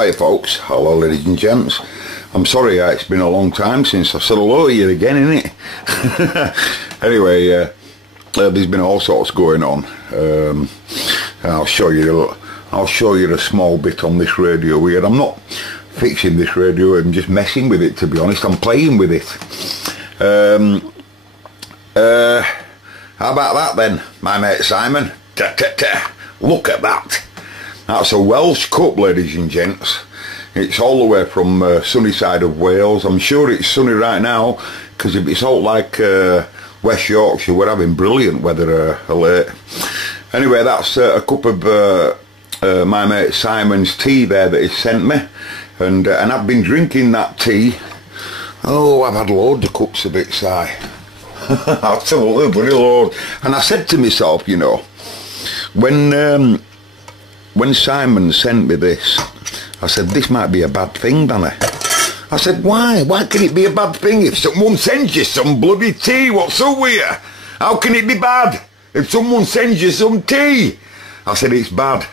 Hi folks, hello ladies and gents. I'm sorry it's been a long time since I've said hello to you again, innit? Anyway, there's been all sorts going on. I'll show you a small bit on this radio here. I'm not fixing this radio, I'm just messing with it, to be honest. I'm playing with it. How about that then, my mate Simon? Look at that. That's a Welsh Cup, ladies and gents. It's all the way from sunny side of Wales. I'm sure it's sunny right now, because if it's all like West Yorkshire, we're having brilliant weather late. Anyway, that's a cup of my mate Simon's tea there that he sent me, and I've been drinking that tea. Oh, I've had loads of cups of it, Si. Absolutely, bloody load. And I said to myself, you know, when Simon sent me this, I said, this might be a bad thing, Danny. I said, why? Why can it be a bad thing? If someone sends you some bloody tea, what's up with you? How can it be bad if someone sends you some tea? I said, it's bad,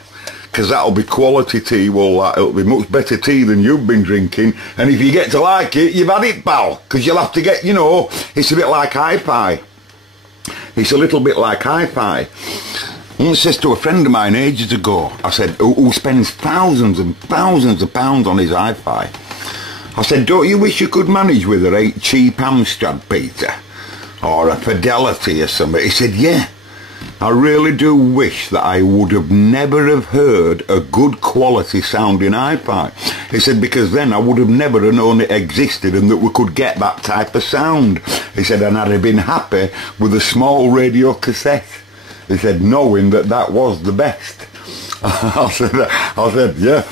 because that'll be quality tea. Well, it'll be much better tea than you've been drinking. And if you get to like it, you've had it, pal. Because you'll have to get, you know, it's a bit like hi-fi. It's a little bit like hi-fi. I says to a friend of mine ages ago, I said, who spends thousands and thousands of pounds on his hi-fi. I said, don't you wish you could manage with a cheap Amstrad, Peter? Or a Fidelity or something? He said, yeah. I really do wish that I would have never have heard a good quality sounding hi-fi. He said, because then I would have never have known it existed and that we could get that type of sound. He said, and I'd have been happy with a small radio cassette. He said, knowing that that was the best. I said, yeah.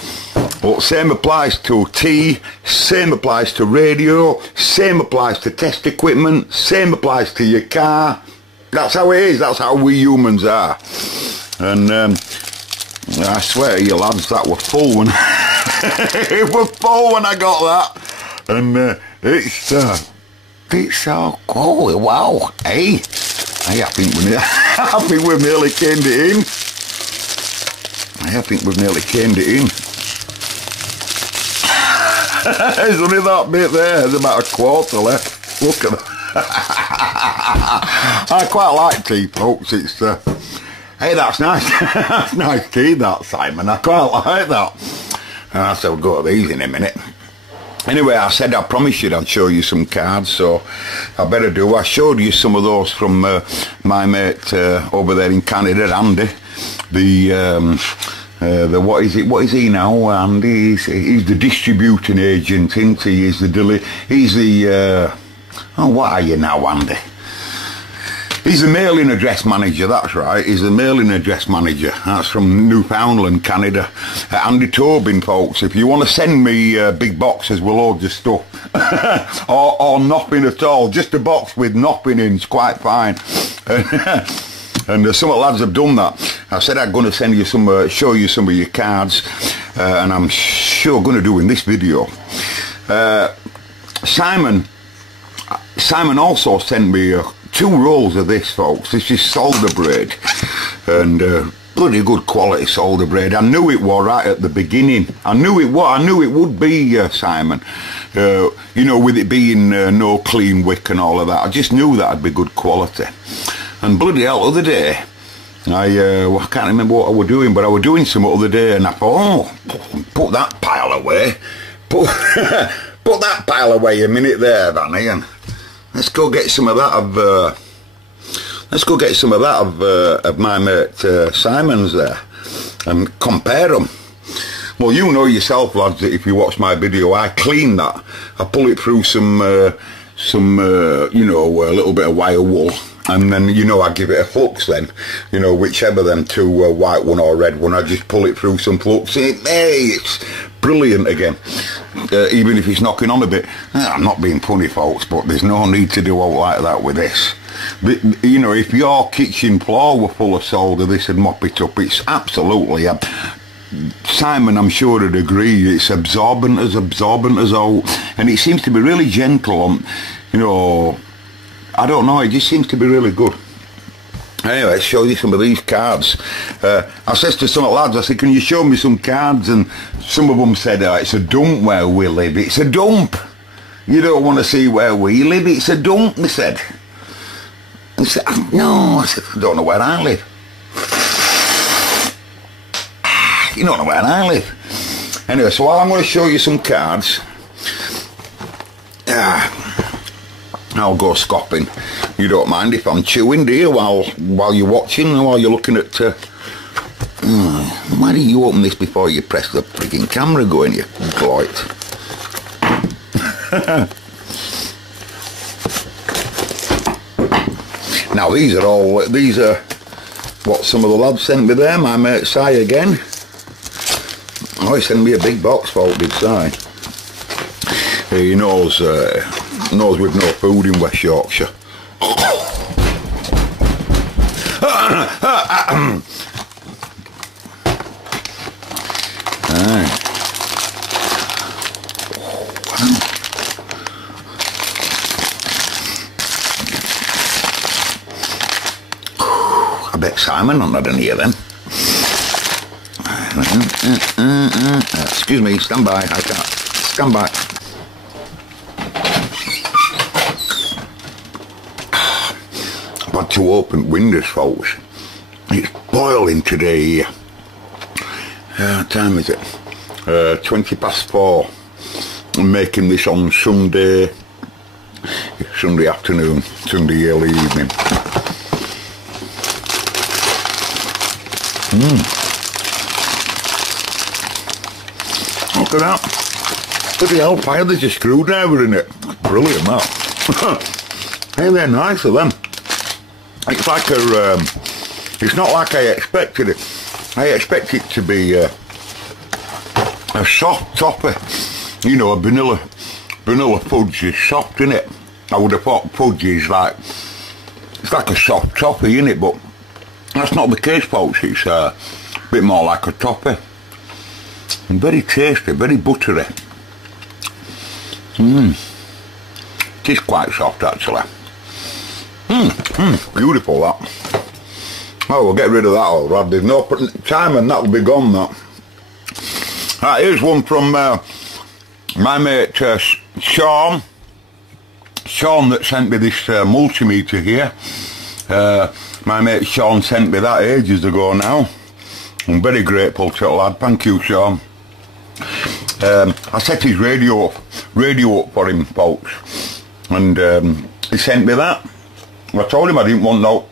Well, same applies to tea, same applies to radio, same applies to test equipment, same applies to your car. That's how it is, that's how we humans are. And I swear to you lads, that was full when it was full when I got that. And it's so cool, wow, hey. I think we've nearly caned it in. I think we've nearly caned it in. There's only that bit there. There's about a quarter left. Look at that. I quite like tea, folks. It's hey, that's nice. That's nice tea, that, Simon. I quite like that. I said we'll go to these in a minute. Anyway, I said I promised you I'd show you some cards, so I better do. I showed you some of those from my mate over there in Canada, Andy. The what is he now, Andy? He's the distributing agent, isn't he? He's the oh, what are you now, Andy? He's the mailing address manager, that's right. He's the mailing address manager. That's from Newfoundland, Canada. Andy Tobin, folks. If you want to send me big boxes with loads of stuff, or nothing at all, just a box with nothing in, it's quite fine. And some of the lads have done that. I said I'm going to send you some, show you some of your cards, and I'm sure going to do in this video. Simon also sent me 2 rolls of this, folks. This is solder braid, and bloody good quality solder braid. I knew it was right at the beginning. I knew it was. I knew it would be, Simon. You know, with it being no clean wick and all of that. I just knew that'd be good quality. And bloody hell, other day, I can't remember what I was doing, but I was doing some other day, and I thought, oh, put that pile away. Put that pile away a minute there, Danny, and let's go get some of that of my mate Simon's there, and compare them. Well, you know yourself, lads, that if you watch my video, I clean that. I pull it through some you know, a little bit of wire wool, and then, you know, I give it a flux then, you know, whichever them 2, white one or red one, I just pull it through some flux. Hey, it's brilliant again. Even if it's knocking on a bit. I'm not being funny, folks, but there's no need to do all like that with this. But, you know, if your kitchen floor were full of solder, this would mop it up. It's absolutely... Simon, I'm sure, would agree, it's absorbent as all, and it seems to be really gentle on, you know, I don't know, it just seems to be really good. Anyway, let's show you some of these cards. I says to some lads, I said, can you show me some cards? And some of them said, oh, it's a dump where we live. It's a dump. You don't want to see where we live. It's a dump, they said. I said, no. I said, I don't know where I live. You don't know where I live. Anyway, so while I'm going to show you some cards, I'll go scopping. You don't mind if I'm chewing, do you, while you're watching, or while you're looking at... why didn't you open this before you press the freaking camera going, you gloit? Now these are what some of the lads sent me there. My mate Si again. Oh, he sent me a big box, folk, did Si. He knows we've no food in West Yorkshire. I bet Simon not had any of them. Excuse me, stand by, I can't. Stand by. I've had to open windows, folks. It's boiling today. What time is it? 4:20. I'm making this on Sunday afternoon, Sunday early evening. Look at that. Bloody hellfire, there's a screwdriver in it. That's brilliant, that. Hey, they're nice of them. It's like a, it's not like I expected it. I expect it to be a soft toppy. You know, a vanilla fudge is soft, isn't it? I would have thought fudge is like, it's like a soft toppy, isn't it? But that's not the case, folks. It's a bit more like a toppy. And very tasty, very buttery. It is quite soft, actually. Beautiful, that. Oh, we'll get rid of that all right. There's no time and that'll be gone, that. Right, here's one from my mate Sean. Sean that sent me this multimeter here. My mate Sean sent me that ages ago now. I'm very grateful to the lad. Thank you, Sean. I set his radio up for him, folks. And he sent me that. I told him I didn't want no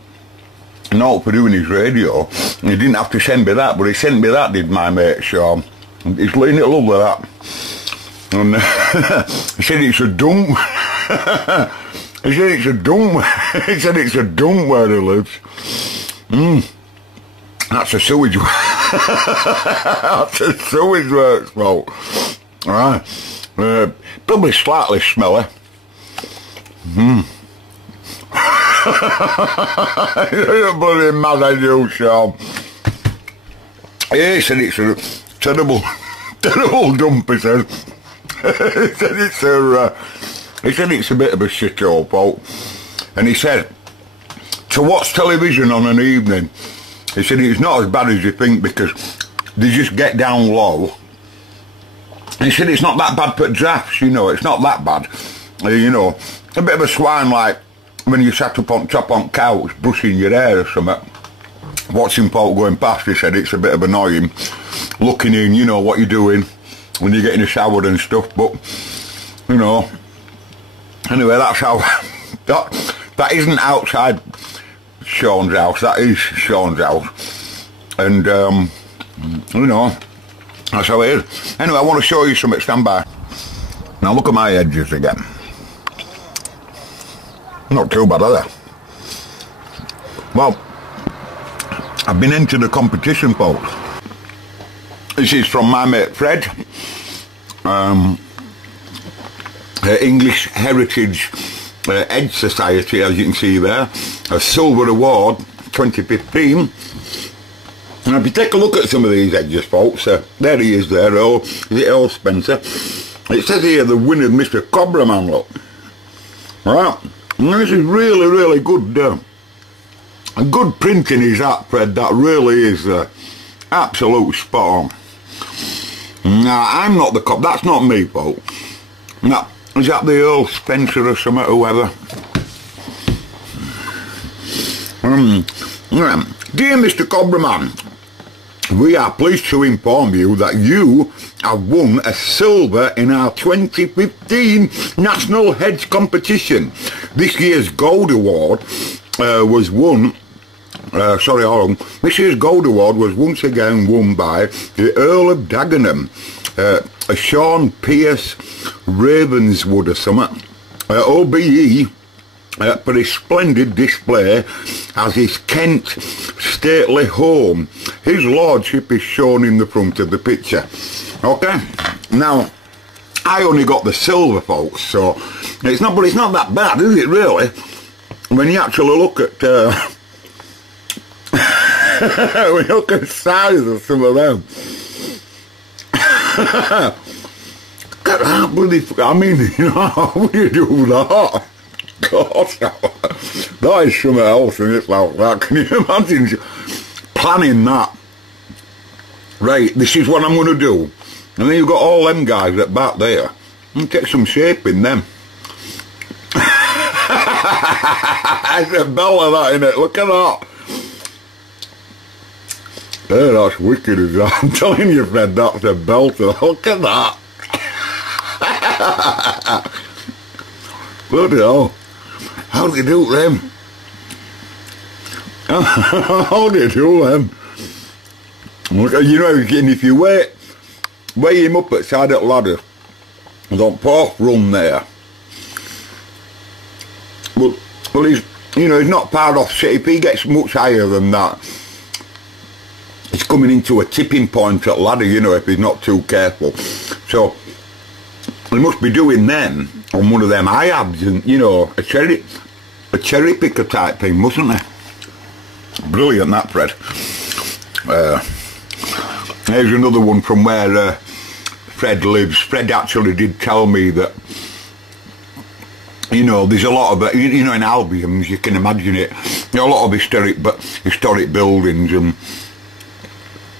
for doing his radio. He didn't have to send me that, but he sent me that, did my mate Sean. He's laying it lovely, that. And he said it's a dump. He said it's a dump. He said it's a dump where he lives. That's a sewage. That's a sewage works, fault. Right. Probably slightly smelly. You're bloody mad at you, Sean. He said it's a terrible dump, he said. He said it's a bit of a shithole, fault. And he said, to watch television on an evening, he said it's not as bad as you think because they just get down low. He said it's not that bad for drafts, you know, it's not that bad. You know, a bit of a swine like when you sat up on top on couch brushing your hair or something. Watching folk going past, he said it's a bit of annoying. Looking in, you know, what you're doing when you get in the shower and stuff, but, you know. Anyway, that's how, that isn't outside Sean's house, that is Sean's house. And, you know, that's how it is. Anyway, I want to show you something, stand by. Now look at my edges again. Not too bad, are they? Well, I've been into the competition, folks. This is from my mate Fred. English Heritage Edge Society, as you can see there. A Silver Award 2015. And if you take a look at some of these edges, folks, there he is there, is it Earl Spencer? It says here the winner, Mr. Cobra Man, look. Right, and this is really, really good good printing is that, Fred. That really is absolute spot on. Now, I'm not the cop. That's not me, folks. Now, is that the Earl Spencer or something, whoever? Dear Mr. Cobraman, we are pleased to inform you that you have won a silver in our 2015 National Hedge Competition. This year's Gold Award was won. This year's Gold Award was once again won by the Earl of Dagenham, Sean Pierce Ravenswood or something, OBE, for his splendid display as his Kent stately home. His lordship is shown in the front of the picture. Okay, now I only got the silver, folks, so it's not that bad, is it really? When you actually look at when you look at the size of some of them. I mean, you know, how would you do that? God, that is something else in it like that. Can you imagine planning that? Right, this is what I'm going to do. And then you've got all them guys at back there. And take some shape in them. It's a bell of that, innit? Look at that. Yeah, that's wicked as that. I'm telling you, Fred, that's a belter. Look at that. Bloody hell. How do you do them? How do you do them? You know, if you weigh him up at the side of the ladder, the fourth run there. Well, he's, you know, he's not far off. If he gets much higher than that, it's coming into a tipping point at the ladder, you know, if he's not too careful. So, he must be doing them on one of them IABs and, you know, a cherry picker type thing, mustn't they? Brilliant, that, Fred. Here's another one from where Fred lives. Fred actually did tell me that, you know, there's a lot of, you know, in Albions, you can imagine it, you know, a lot of historic buildings, and,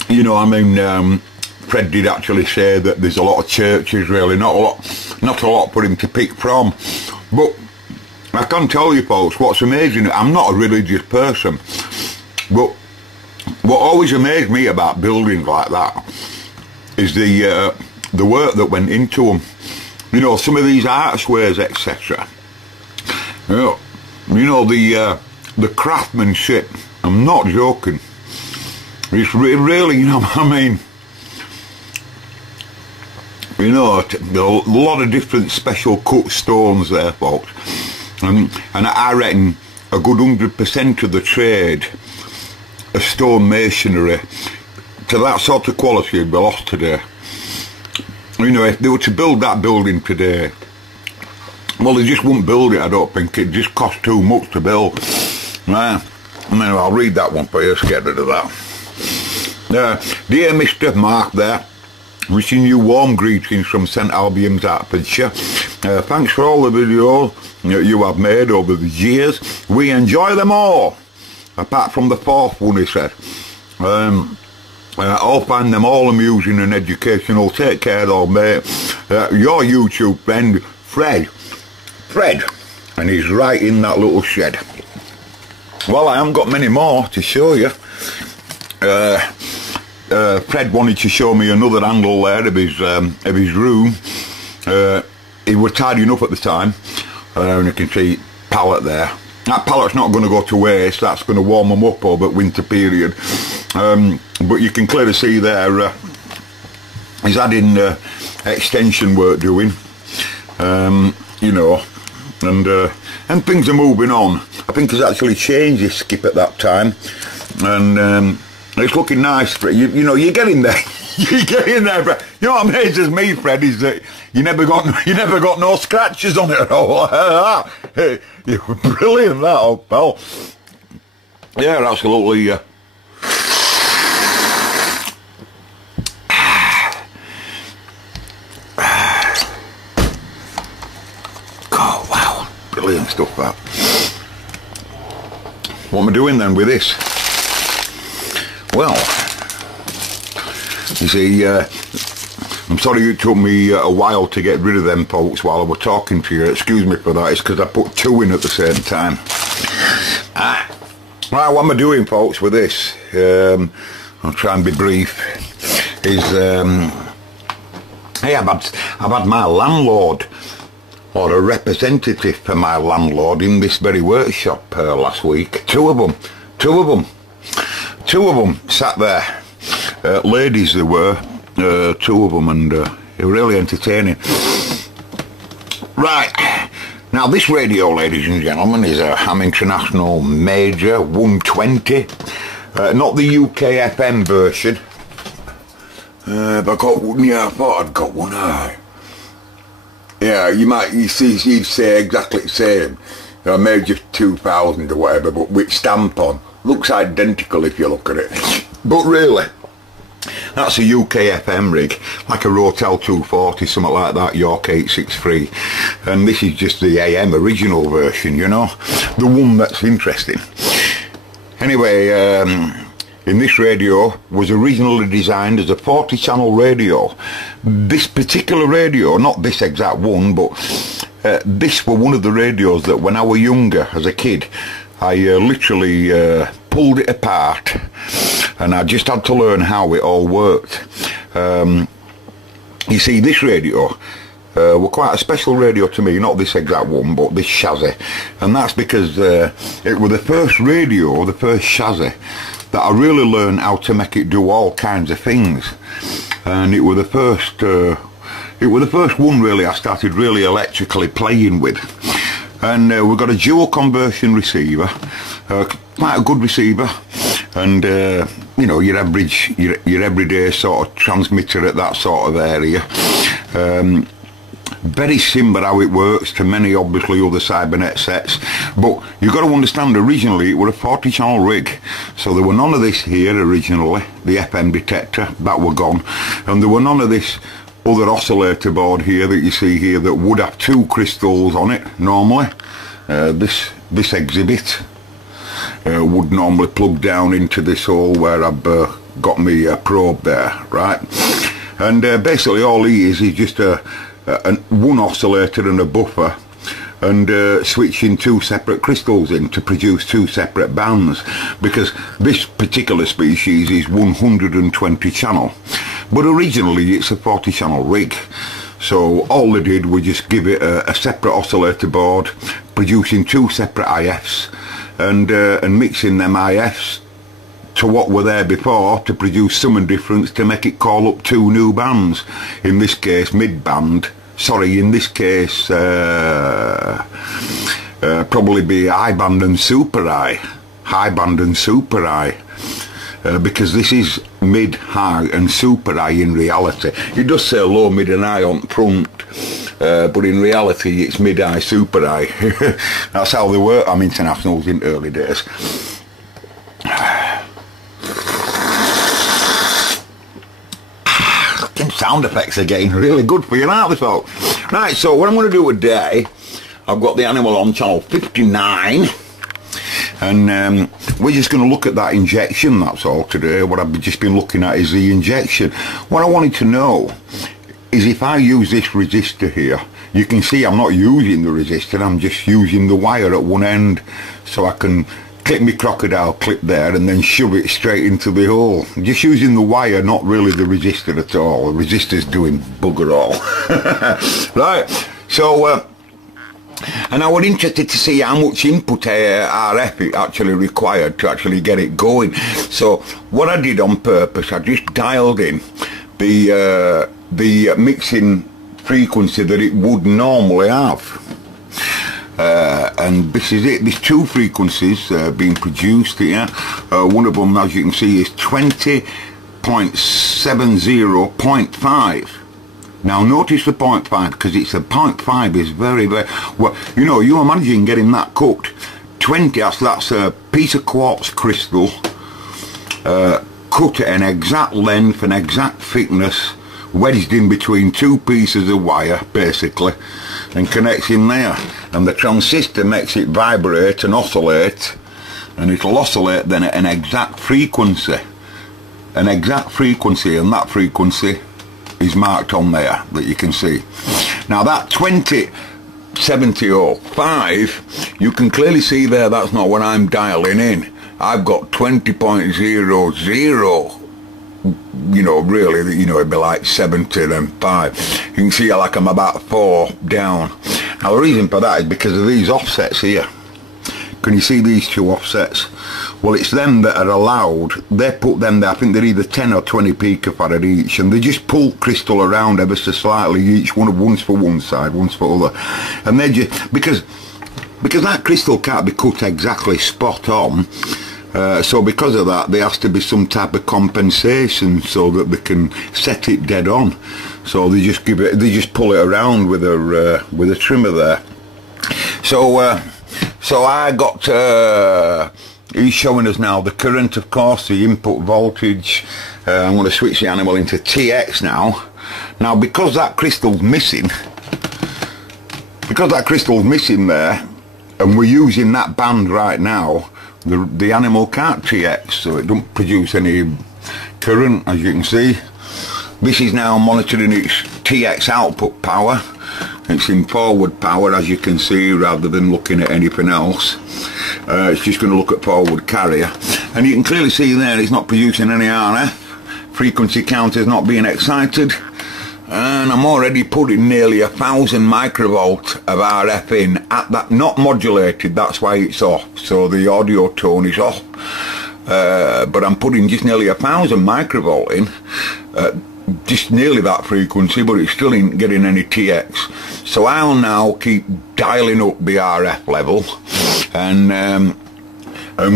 you know, I mean, Fred did actually say that there's a lot of churches, really, not a lot for him to pick from. But I can tell you, folks, what's amazing, I'm not a religious person, but what always amazed me about buildings like that is the work that went into them. You know, some of these archways, etc. You know, the craftsmanship. I'm not joking. It's really, you know, I mean, you know, a lot of different special cut stones there, folks. And I reckon a good 100% of the trade of stone masonry to that sort of quality would be lost today. You know, if they were to build that building today, well, they just wouldn't build it, I don't think. It just cost too much to build. Right. And then I'll read that one for you, let's get rid of that. Dear Mr. Mark there, wishing you warm greetings from St Albans, Hertfordshire. Thanks for all the videos you have made over the years. We enjoy them all, apart from the fourth one, he said. I'll find them all amusing and educational. Take care though, mate. Your YouTube friend, Fred. And he's right in that little shed. Well, I haven't got many more to show you. Fred wanted to show me another angle there of his room. He was tidying up at the time, and you can see pallet there. That pallet's not going to go to waste. That's going to warm them up over the winter period. But you can clearly see there he's adding extension work doing. You know, and things are moving on. I think he's actually changed his skip at that time, and it's looking nice. Fred. You know, you're getting there. You get in there, Fred. You know what amazes me, Fred, is that you never got no scratches on it at all. You're brilliant, that old pal. Yeah, absolutely. Oh wow, brilliant stuff that. what am I doing then with this? Well, you see, I'm sorry it took me a while to get rid of them folks while I was talking to you. Excuse me for that. It's because I put two in at the same time. Right, what am I doing, folks, with this? I'll try and be brief. Hey, I've had my landlord, or a representative for my landlord, in this very workshop last week. Two of them sat there. Ladies they were, two of them, and they were really entertaining. Right, now this radio, ladies and gentlemen, is a Ham International Major 120, not the UK FM version. But I got one, yeah, I thought I'd got one. Yeah, you'd say exactly the same. Major 2000 or whatever, but with stamp on. Looks identical if you look at it. But really, that's a UK FM rig, like a Rotel 240, something like that, York 863. And this is just the AM original version, you know, the one that's interesting. Anyway, in this radio was originally designed as a 40-channel radio. This particular radio, not this exact one, but this were one of the radios that when I was younger, as a kid, I literally pulled it apart, and I just had to learn how it all worked. You see, this radio were quite a special radio to me, not this exact one, but this chassis. And that's because it was the first radio, the first chassis, that I really learned how to make it do all kinds of things. And it was the first one really I started really electrically playing with. And we've got a dual conversion receiver, quite a good receiver, and you know, your average, your everyday sort of transmitter at that sort of area. Very similar how it works to many obviously other Cybernet sets, but you've got to understand originally it was a 40-channel rig, so there were none of this here originally, the FM detector, that were gone, and there were none of this other oscillator board here that you see here that would have two crystals on it normally. This exhibit would normally plug down into this hole where I've got me probe there, right? And basically all he is just one oscillator and a buffer, and switching two separate crystals in to produce two separate bands, because this particular species is 120 channel, but originally it's a 40 channel rig. So all they did was just give it a separate oscillator board, producing two separate IFs, and mixing them IFs to what were there before to produce summon difference to make it call up two new bands. In this case mid-band, sorry, in this case probably be high band and super high, because this is mid, high and super high in reality. It does say low, mid and high on the front, but in reality it's mid, high, super high. That's how they were, I'm internationals in early days. Sound effects are getting really good for you, aren't they, folks? Right, so what I'm going to do today, I've got the animal on channel 59, and we're just going to look at that injection, that's all today. What I've just been looking at is the injection. What I wanted to know is if I use this resistor here, you can see I'm not using the resistor, I'm just using the wire at one end, so I can clip my crocodile clip there and then shove it straight into the hole. Just using the wire, not really the resistor at all. The resistor's doing bugger all. Right, so and I was interested to see how much input RF it actually required to actually get it going. So what I did on purpose, I just dialed in the mixing frequency that it would normally have. And this is it. There's two frequencies being produced here. One of them, as you can see, is 20.70.5. Now notice the 0.5, because it's a 0.5 is very, very well. You know, you imagine getting that cooked. 20, that's a piece of quartz crystal cut at an exact length and exact thickness, wedged in between two pieces of wire basically, and connects in there, and the transistor makes it vibrate and oscillate and it'll oscillate then at an exact frequency. An exact frequency, and that frequency is marked on there that you can see. Now that 207005, you can clearly see there, that's not what I'm dialing in. I've got 20.00, you know, really, you know, it'd be like 70 and 5. You can see like I'm about 4 down. Now the reason for that is because of these offsets here. Can you see these two offsets? Well, it's them that are allowed. They put them there, I think they're either 10 or 20 picofarad each, and they just pull crystal around ever so slightly each one, once for one side, once for other. And they just, because that crystal can't be cut exactly spot on, so because of that there has to be some type of compensation so that they can set it dead on. So they just give it, they just pull it around with a trimmer there. So I got, he's showing us now the current, of course, the input voltage. I'm going to switch the animal into TX now. Now because that crystal's missing, there, and we're using that band right now, the animal can't TX, so it don't produce any current, as you can see. This is now monitoring its TX output power. It's in forward power, as you can see, rather than looking at anything else. It's just going to look at forward carrier, and you can clearly see there it's not producing any RF. Frequency counter is not being excited, and I'm already putting nearly 1000 microvolt of RF in at that, not modulated, that's why it's off, so the audio tone is off. But I'm putting just nearly 1000 microvolt in, just nearly that frequency, but it still ain't getting any TX. So I'll now keep dialing up the RF level, and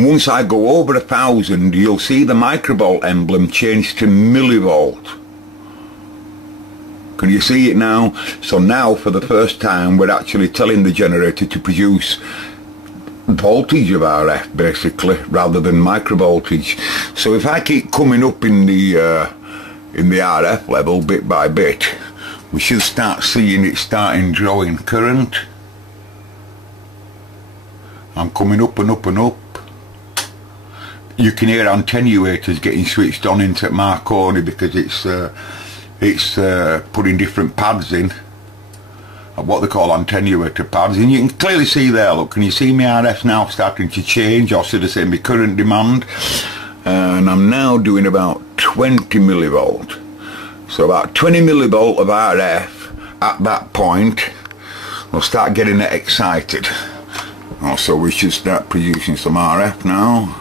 once I go over 1000, you'll see the microvolt emblem change to millivolt. Can you see it now? So now for the first time we're actually telling the generator to produce voltage of RF basically, rather than microvoltage. So if I keep coming up in the RF level bit by bit, we should start seeing it starting drawing current. I'm coming up and up and up. You can hear attenuators getting switched on into Marconi because it's putting different pads in, what they call attenuator pads, and you can clearly see there, look, can you see my RF now starting to change, or should I say my current demand? And I'm now doing about 20 millivolt. So about 20 millivolt of RF at that point, we'll start getting it excited. Also, we should start producing some RF now.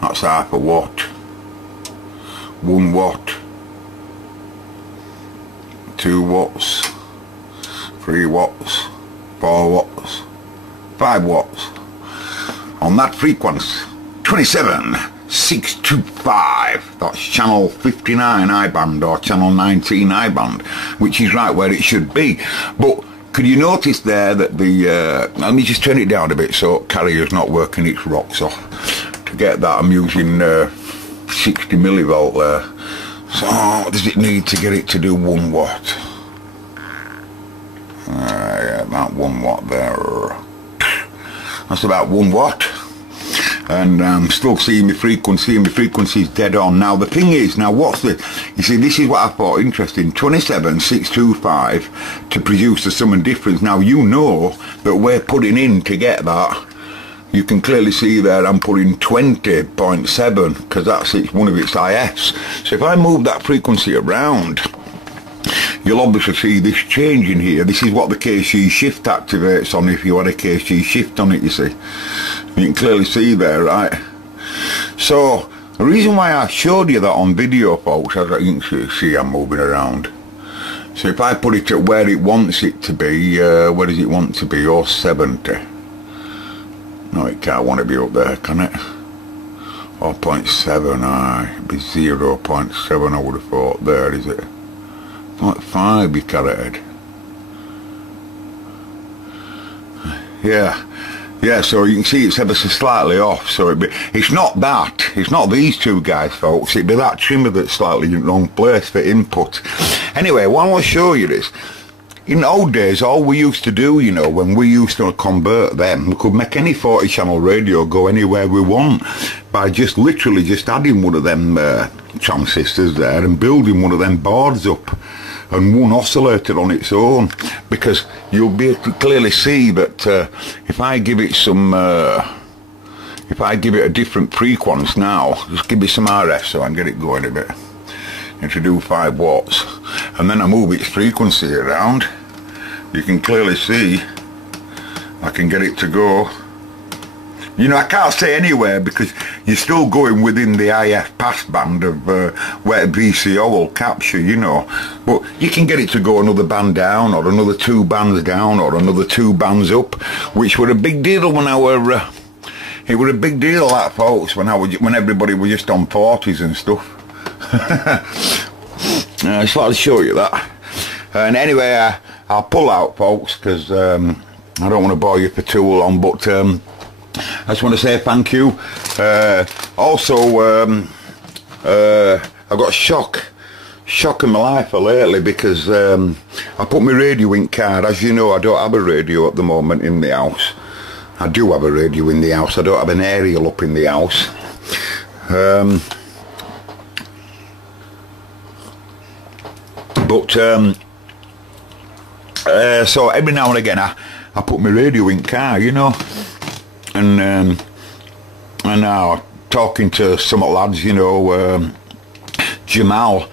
That's half a watt, 1 watt, 2 watts, 3 watts, 4 watts, 5 watts. On that frequency, 27625, that's channel 59 I band or channel 19 I band, which is right where it should be. But could you notice there that the, let me just turn it down a bit so carrier's not working its rocks off. To get that I'm using 60 millivolt there. So does it need to get it to do 1 watt? Yeah, about 1 watt there. That's about 1 watt. And I'm still seeing my frequency, and my frequency is dead on. Now the thing is, now what's the, you see, this is what I thought interesting, 27625 to produce the sum and difference. Now you know that we're putting in to get that. You can clearly see there I'm putting 20.7 because that's one of its IFs. So if I move that frequency around, you'll obviously see this change in here. This is what the KC shift activates on if you had a KC shift on it, you see. You can clearly see there, right? So the reason why I showed you that on video, folks, as you can see I'm moving around. So if I put it at where it wants it to be, where does it want to be? Or 70. No, it can't want to be up there, can it? 0.7, it'd be 0.7 I would have thought there, is it? 0.5 you carried. Yeah, so you can see it's ever so slightly off, so it's not that, it's not these two guys, folks, it'd be that trimmer that's slightly in the wrong place for input. Anyway, what I'll show you is, in old days, all we used to do, you know, when we used to convert them, we could make any 40 channel radio go anywhere we want by just literally just adding one of them transistors there and building one of them boards up and one oscillator on its own, because you'll be able to clearly see that if I give it some if I give it a different frequency now, just give it some RF so I can get it going a bit, and to do 5 watts, and then I move its frequency around, you can clearly see I can get it to go. You know, I can't say anywhere because you're still going within the IF passband of where VCO will capture, you know. But you can get it to go another band down, or another 2 bands down, or another 2 bands up, which were a big deal when I were... it was a big deal, that, folks, when everybody was just on 40s and stuff. I just wanted to show you that. And anyway, I'll pull out, folks, because I don't want to bore you for too long, but I just want to say thank you. Also, I got shock in my life lately, because I put my radio in card. As you know, I don't have a radio at the moment in the house. I do have a radio in the house. I don't have an aerial up in the house. So every now and again I put my radio in car, you know, and now talking to some lads, you know, Jamal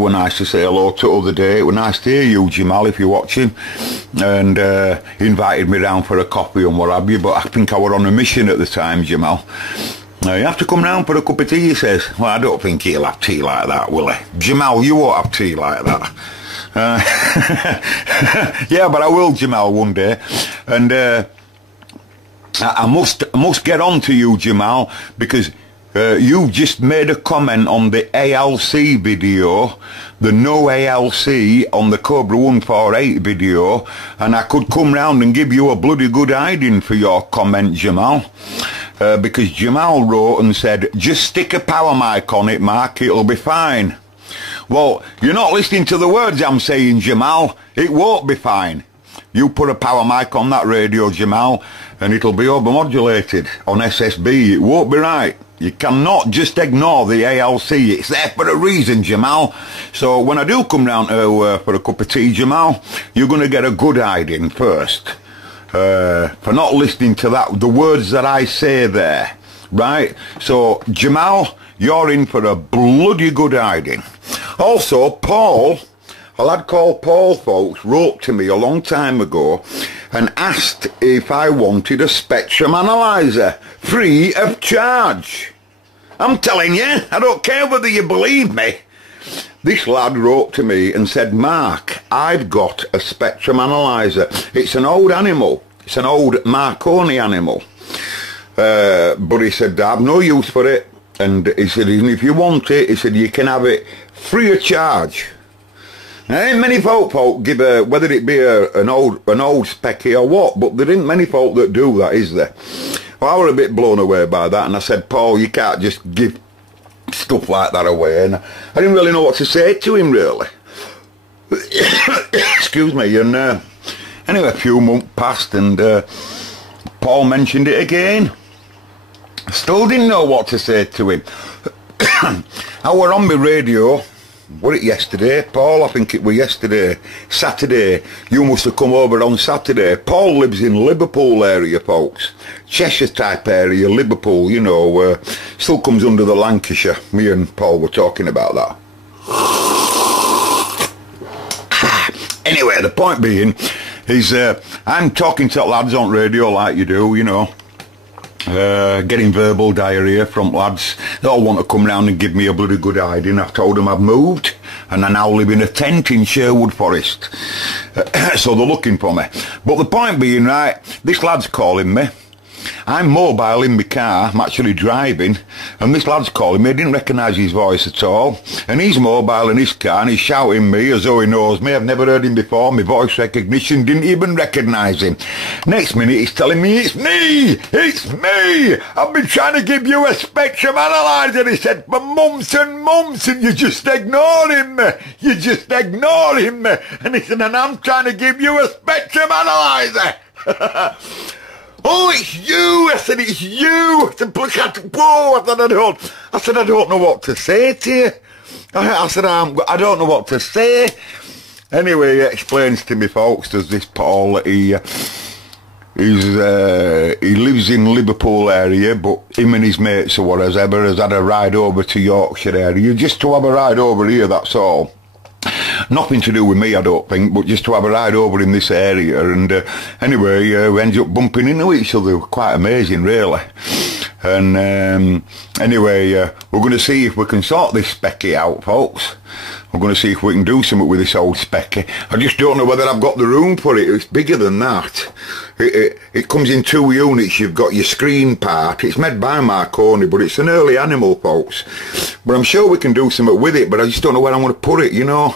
were nice to say hello to the other day. It was nice to hear you, Jamal, if you're watching, and he invited me down for a coffee and what have you, but I think I were on a mission at the time, Jamal. You have to come round for a cup of tea, he says. Well, I don't think he'll have tea like that, will he? Jamal, you won't have tea like that. Yeah, but I will, Jamal, one day. And I must get on to you, Jamal, because you just made a comment on the ALC video, the no ALC on the Cobra 148 video, and I could come round and give you a bloody good hiding for your comment, Jamal. Because Jamal wrote and said, just stick a power mic on it, Mark, it'll be fine. Well, you're not listening to the words I'm saying, Jamal. It won't be fine. You put a power mic on that radio, Jamal, and it'll be overmodulated on SSB. It won't be right. You cannot just ignore the ALC. It's there for a reason, Jamal. So when I do come round for a cup of tea, Jamal, you're going to get a good hiding first. For not listening to the words that I say there, right? So, Jamal, you're in for a bloody good hiding. Also, Paul, a lad called Paul, folks, wrote to me a long time ago and asked if I wanted a spectrum analyzer, free of charge. I'm telling you, I don't care whether you believe me. This lad wrote to me and said, Mark, I've got a spectrum analyzer. It's an old animal. It's an old Marconi animal. But he said, I have no use for it. And he said, even if you want it, he said, you can have it free of charge. Now, ain't many folk give whether it be an old specky or what, but there ain't many folk that do that, is there? Well, I was a bit blown away by that, and I said, Paul, you can't just give stuff like that away, and I didn't really know what to say to him, really. Excuse me. And anyway, a few months passed, and Paul mentioned it again. I still didn't know what to say to him. I were on my radio. Was it yesterday, Paul? I think it was yesterday. Saturday. You must have come over on Saturday. Paul lives in Liverpool area, folks. Cheshire type area, Liverpool, you know, still comes under the Lancashire. Me and Paul were talking about that. Anyway, the point being is I'm talking to lads on radio like you do, you know. Getting verbal diarrhea from lads. They all want to come round and give me a bloody good hiding. I've told them I've moved and I now live in a tent in Sherwood Forest. So they're looking for me. But the point being, right, this lad's calling me I'm mobile in my car, I'm actually driving, and this lad's calling me, I didn't recognise his voice at all, and he's mobile in his car and he's shouting me as though he knows me. I've never heard him before, my voice recognition, didn't even recognise him. Next minute he's telling me, it's me, I've been trying to give you a spectrum analyzer, he said, for months and months, and you just ignore him, and he said, and I'm trying to give you a spectrum analyzer. Oh, it's you! I said, it's you! I said, whoa! I said, I don't know what to say to you. I said, I don't know what to say. Anyway, he explains to me, folks, there's this Paul that he lives in Liverpool area, but him and his mates or whatever has had a ride over to Yorkshire area, just to have a ride over here, that's all. Nothing to do with me, I don't think, but just to have a ride over in this area. And anyway, we ended up bumping into each other. Quite amazing, really. And anyway, we're going to see if we can sort this specky out, folks. We're going to see if we can do something with this old specky. I just don't know whether I've got the room for it. It's bigger than that. It comes in 2 units. You've got your screen part. It's made by Marconi, but it's an early animal, folks. But I'm sure we can do something with it, but I just don't know where I'm going to put it, you know.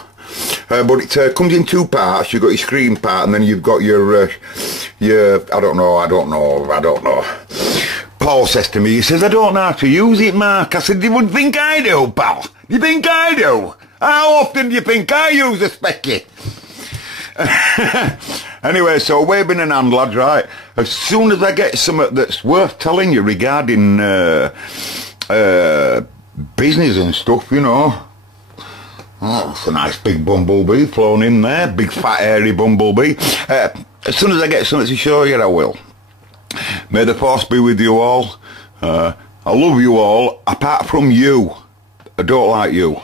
But it comes in 2 parts. You've got your screen part, and then you've got your I don't know. Paul says to me, he says, I don't know how to use it, Mark. I said, you would think I do, pal. You think I do? How often do you think I use a specky? Anyway, so waving an hand, lads, right? As soon as I get something that's worth telling you regarding business and stuff, you know. Oh, it's a nice big bumblebee flown in there. Big fat hairy bumblebee. As soon as I get something to show you, I will. May the force be with you all. I love you all, apart from you. I don't like you.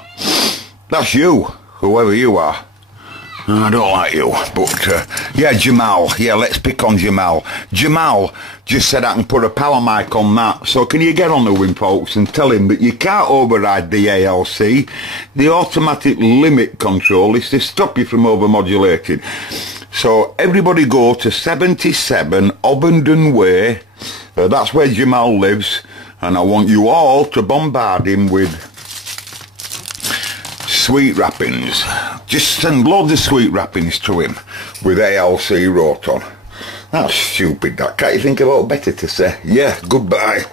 That's you, whoever you are. I don't like you, but yeah, Jamal. Yeah, let's pick on Jamal. Jamal just said I can put a power mic on that. So can you get on to him, folks, and tell him that you can't override the ALC. The automatic limit control is to stop you from overmodulating. So everybody go to 77 Obendon Way. That's where Jamal lives, and I want you all to bombard him with sweet wrappings. Just send loads of sweet wrappings to him with ALC wrote on. That's stupid, that. Can't you think about better to say? Yeah, goodbye.